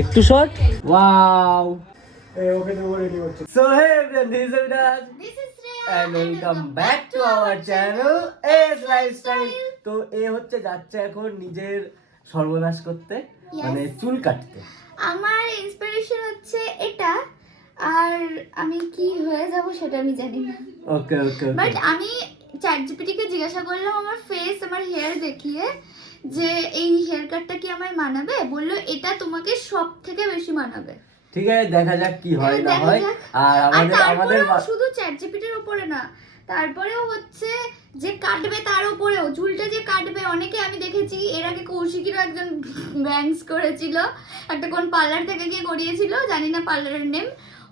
একটু short wow okay তো ready হচ্ছে so hey everyone this is Viraj and welcome back to our channel S Lifestyle. তো এ হচ্ছে যাচ্ছে এখন নিজের সর্বনাশ করতে, মানে চুল কাটতে। আমার ইন্সপিরেশন হচ্ছে এটা, আর আমি কি হয়ে যাব সেটা আমি জানি না। ওকে ওকে বাট আমি চ্যাটজিপিটি কে জিজ্ঞাসা করলাম আমার ফেস আমার হেয়ার দেখিয়ে যে এই হেয়ার কাটটা কি আমায় মানাবে, বললো এটা তোমাকে সব থেকে বেশি মানাবে। ঠিক আছে, দেখা যাক কি হয় না হয়। আর আমাদের শুধু চ্যাটজিপিটির উপরে না, তারপরেও হচ্ছে যে কাটবে তার উপরেও, চুলটা যে কাটবে, অনেকে আমি দেখেছি এর আগে কৌশিকেরও একজন ব্যাংস করেছিল, একটা কোন পার্লার থেকে গিয়ে করিয়েছিল, জানি না পার্লারের নেম,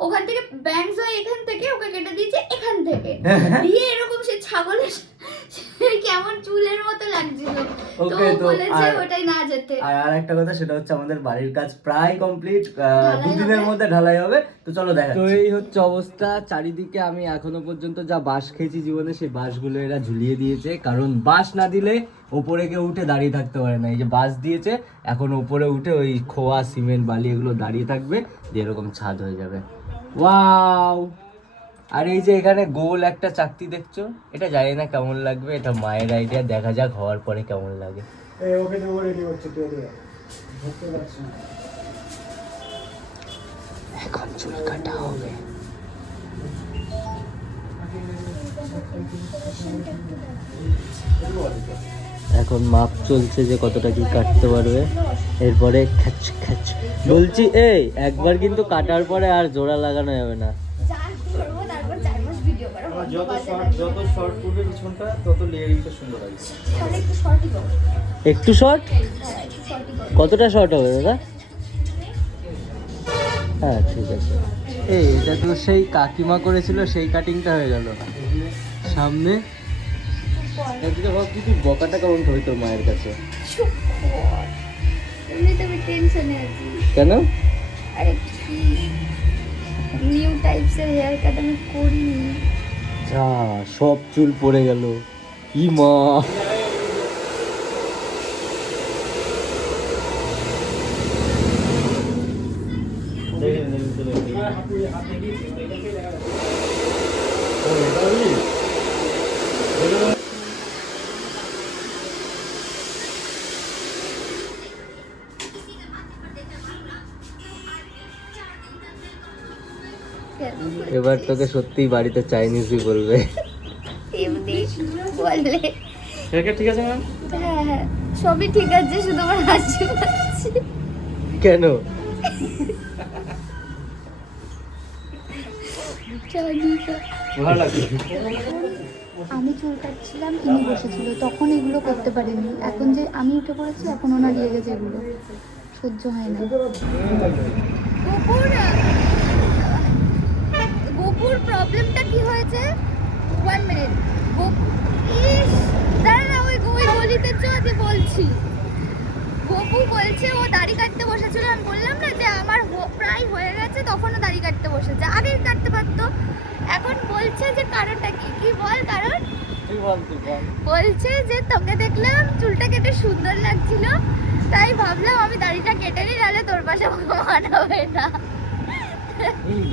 ওখান থেকে ব্যাংস হয় এখান থেকে, ওকে কেটে দিয়েছে এখান থেকে দিয়ে এরকম সে ছাগলের কেমন চুলের মতো লাগছিল, তো বলেছে ওটাই না যেতে। আর আরেকটা কথা, সেটা হচ্ছে আমাদের বাড়ির কাজ প্রায় কমপ্লিট, দুদিনের মধ্যে ঢালাই হবে। তো চলো দেখা। তো এই হচ্ছে অবস্থা চারিদিকে। আমি এখনো পর্যন্ত যা বাঁশ খেয়েছি জীবনে, সেই বাঁশগুলো এরা ঝুলিয়ে দিয়েছে, কারণ বাঁশ না দিলে ওপরে কেউ উঠে দাঁড়িয়ে থাকতে পারে না। এই যে বাঁশ দিয়েছে, এখন ওপরে উঠে ওই খোয়া সিমেন্ট বালি এগুলো দাঁড়িয়ে থাকবে, যে এরকম ছাদ হয়ে যাবে। ওয়াও! আর এই যে এখানে গোল একটা চাকতি দেখছো, এটা জানি না কেমন লাগবে, এটা মায়ের আইডিয়া, দেখা যাক হওয়ার পরে কেমন লাগে। ওকে তো রেডি হচ্ছে, এখন চুল কাটা হবে। এখন মাপ চলছে যে কতটা কি কাটতে পারবে, এরপরে খ্যাচ খ্যাচ বলছি। এই একবার কিন্তু কাটার পরে আর জোড়া লাগানো যাবে না। একটু শর্ট, কতটা শর্ট হবে দাদা? হ্যাঁ ঠিক আছে। এই এটা তো সেই কাকিমা করেছিল, সেই কাটিংটা হয়ে গেল সামনে। একদিকে ভাবছি তুই বকাটা কেমন হই তোর মায়ের কাছে। কেন? আরে কি নিউ টাইপসের হেয়ার কাট আমি করিনি। যা সব চুল পড়ে গেল, ই মা। এবার তোকে সত্যি বাড়িতে চাইনিজই বলবে। এমনি বললে ঠিক আছে ম্যাম? হ্যাঁ হ্যাঁ সবই ঠিক আছে, শুধু আমার হাসি পাচ্ছে। কেন? ভালো লাগছে। আমি চুল কাটছিলাম, ইনি বসেছিল, তখন এগুলো করতে পারিনি। এখন যে আমি উঠে পড়েছি, এখন ওনার লেগেছে, এগুলো সহ্য হয় না। গোপুর প্রবলেমটা কি হয়েছে? 1 মিনিট। দাঁড়া, ওই গলিতে চলে বলছি। গোপু বলছে ও দাড়ি কাটতে বসেছিল, আমি বললাম না যে আমার প্রায় হয়ে গেছে, তখনও দাড়ি কাটতে বসেছে, আগেই কাটতে পারতো। এখন বলছে যে কারণটা কি, কি বল কারণ? বলছে যে তোকে দেখলাম চুলটা কেটে সুন্দর লাগছিল, তাই ভাবলাম আমি দাড়িটা কেটে নিই, নাহলে তোর পাশে মানাবে না।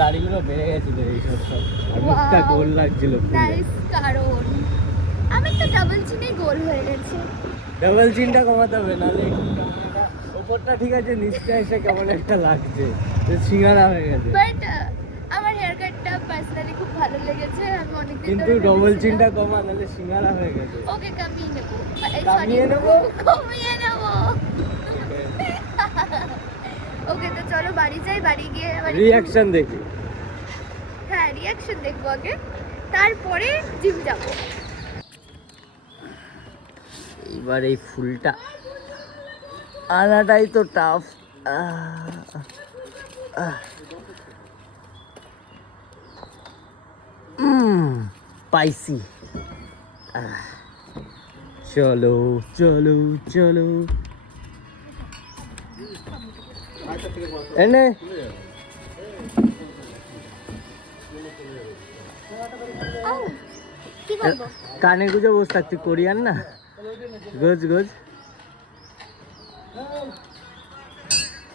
দাড়িগুলো বেড়ে গেছিল, এইসব সব মুখটা গোল লাগছিল। নাইস, কারণ আমি তো ডাবল চিনে গোল হয়ে গেছে। ডাবল চিনটা কমাতে হবে, নাহলে ওপরটা ঠিক আছে, নিচটা এসে কেমন একটা লাগছে, সিঙ্গারা হয়ে গেছে। বাট আমার হেয়ার কাটটা পার্সোনালি খুব ভালো লেগেছে, আমি অনেক দিন কিন্তু ডবল চিনটা কমা, নাহলে সিঙ্গারা হয়ে গেছে। ওকে কমিয়ে নেব, কমিয়ে নেব। ওকে তো চলো বাড়ি যাই, বাড়ি গিয়ে রিঅ্যাকশন দেখি। হ্যাঁ রিঅ্যাকশন দেখবো আগে, তারপরে জিম যাব। এবার এই ফুলটা আনাটাই তো টাফ। পাইসি। চলো চলো চলো এনে কানে গুজে বসে থাকতি, কোরিয়ান না, গোজ গোজ।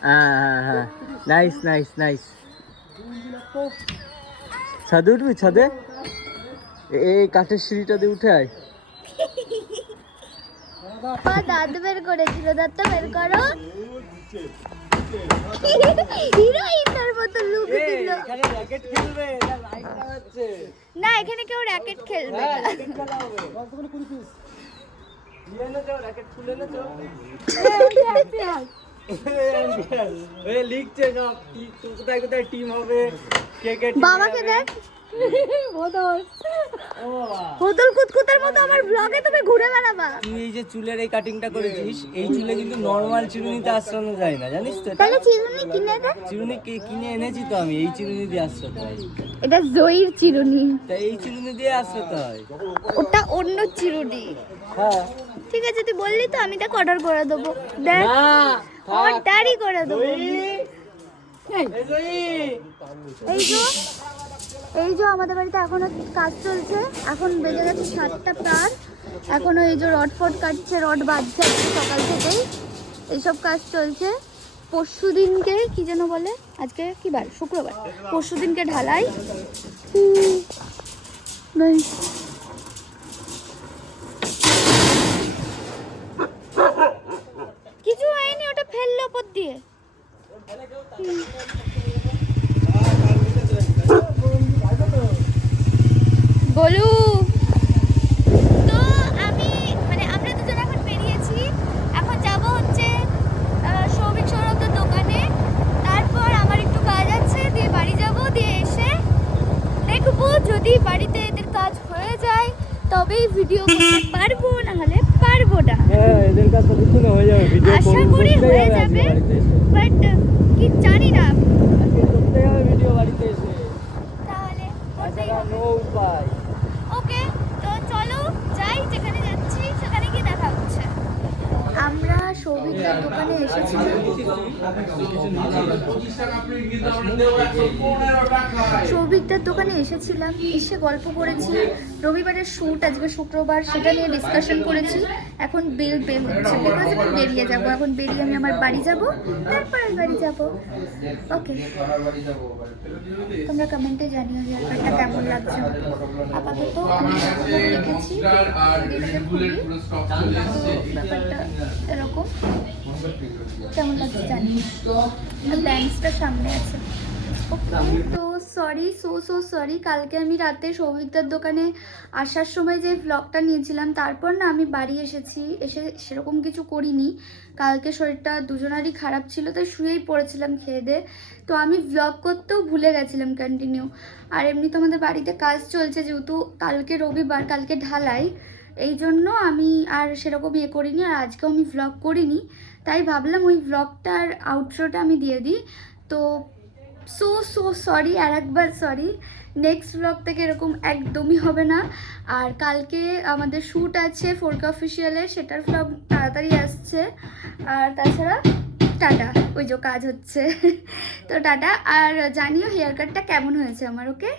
হ্যাঁ নাইস নাইস নাইস। ছাদে উঠবি? ছাদে এই কাঠের সিঁড়িটা দিয়ে উঠে আয়। দাঁত বের করেছিল, দাঁতটা বের করো। হিরোইনের মতো লুক দিল। এখানে র‍্যাকেট খেলবে না লাইট লাগাচ্ছে? না এখানে কেউ র‍্যাকেট খেলবে না। র‍্যাকেট খেলা হবে। নিয়ে না যাও, র‍্যাকেট খুলে না যাও। লিখছে সব কোথায় কোথায় টিম হবে, কে কে বাবাকে দেখ, বোতল কুতকুতের মতো আমার ব্লগে তুমি ঘুরে বেড়াবা। তুই এই যে চুলের এই কাটিংটা করেছিস, এই চুলে কিন্তু নরমাল চিরুনিতে আশ্রানো যায় না, জানিস তো? তাহলে চিরুনি কিনে দে। চিরুনি কিনে এনেছি তো আমি, এই চিরুনি দিয়ে আশ্রাতে হয়। এটা জয়ীর চিরুনি, তাই এই চিরুনি দিয়ে আশ্রাতে হয়। ওটা অন্য চিরুনি। হ্যাঁ ঠিক আছে তুই বললি তো, আমি তাকে অর্ডার করে দেবো। দেখ অর্ডারই করে দেবো। এই যে আমাদের বাড়িতে এখনো কাজ চলছে, এখন বেজে গেছে 7টা প্রায়, এখনো এই যে রড ফড কাটছে, রড বাঁধছে সকাল থেকেই, এইসব কাজ চলছে। পরশু দিনকে কি যেন বলে, আজকে কি বার? শুক্রবার। পরশু দিনকে ঢালাই। কিছু হয়নি, ওটা ফেললো ওপর দিয়ে। বলু তো আমি মানে আমরা দুজন এখন বেরিয়েছি, এখন যাব হচ্ছে সৌভিক সৌরভের দোকানে, তারপর আমার একটু কাজ আছে, দিয়ে বাড়ি যাব, দিয়ে এসে দেখবো যদি বাড়িতে এদের কাজ হয়ে যায় তবেই ভিডিও করতে পারবো, না হলে পারবো না। হ্যাঁ এদের কাজ ততক্ষণে হয়ে যাবে, ভিডিও আশা করি হয়ে যাবে, বাট কি জানি না। করতে হবে ভিডিও বাড়িতে এসে, তাহলে তাছাড়া নো উপায়। ওকে তো চলো যাই, যেখানে যাচ্ছি সেখানে গিয়ে দেখা হচ্ছে। আমরা সৌভিকদের দোকানে এসেছিলাম, সৌভিকদের দোকানে এসেছিলাম, এসে গল্প করেছি, রবিবারের শ্যুট, আজকে শুক্রবার, সেটা নিয়ে ডিসকাশন করেছি। এখন বেল পে হচ্ছে, বিকজ আমি বেরিয়ে যাব, এখন বেরিয়ে আমি আমার বাড়ি যাব, তারপর আমি বাড়ি যাব। ওকে তোমরা কমেন্টে জানিও হেয়ারকাটটা কেমন লাগছে। আপাতত আমি রেখেছি, এটাকে খুলি, তো ব্যাপারটা এরকম কেমন লাগছে জানি, ব্যাংকসটা সামনে আছে। তো সরি, কালকে আমি রাতে সৌভিকদার দোকানে আসার সময় যে ভ্লগটা নিয়েছিলাম, তারপর না আমি বাড়ি এসে সেরকম কিছু করিনি। কালকে শরীরটা দুজনারই খারাপ ছিল, তাই শুয়েই পড়েছিলাম খেয়ে দিয়ে, তো আমি ভ্লগ করতেও ভুলে গেছিলাম কন্টিনিউ। আর এমনি তো আমাদের বাড়িতে কাজ চলছে, যেহেতু কালকে রবিবার, কালকে ঢালাই, এই জন্য আমি আর সেরকম করিনি, আর আজকেও আমি ভ্লগ করিনি, তাই ভাবলাম ওই ভ্লগটার আউটরোটা আমি দিয়ে দিই। তো সো সরি, আর একবার সরি, নেক্সট ভ্লগ থেকে এরকম একদমই হবে না। আর কালকে আমাদের শ্যুট আছে 4K অফিসিয়ালে, সেটার ভ্লগ তাড়াতাড়ি আসছে। আর তাছাড়া টাটা, ওই যে কাজ হচ্ছে। তো টাটা, আর জানিও হেয়ার কাটটা কেমন হয়েছে আমার। ওকে।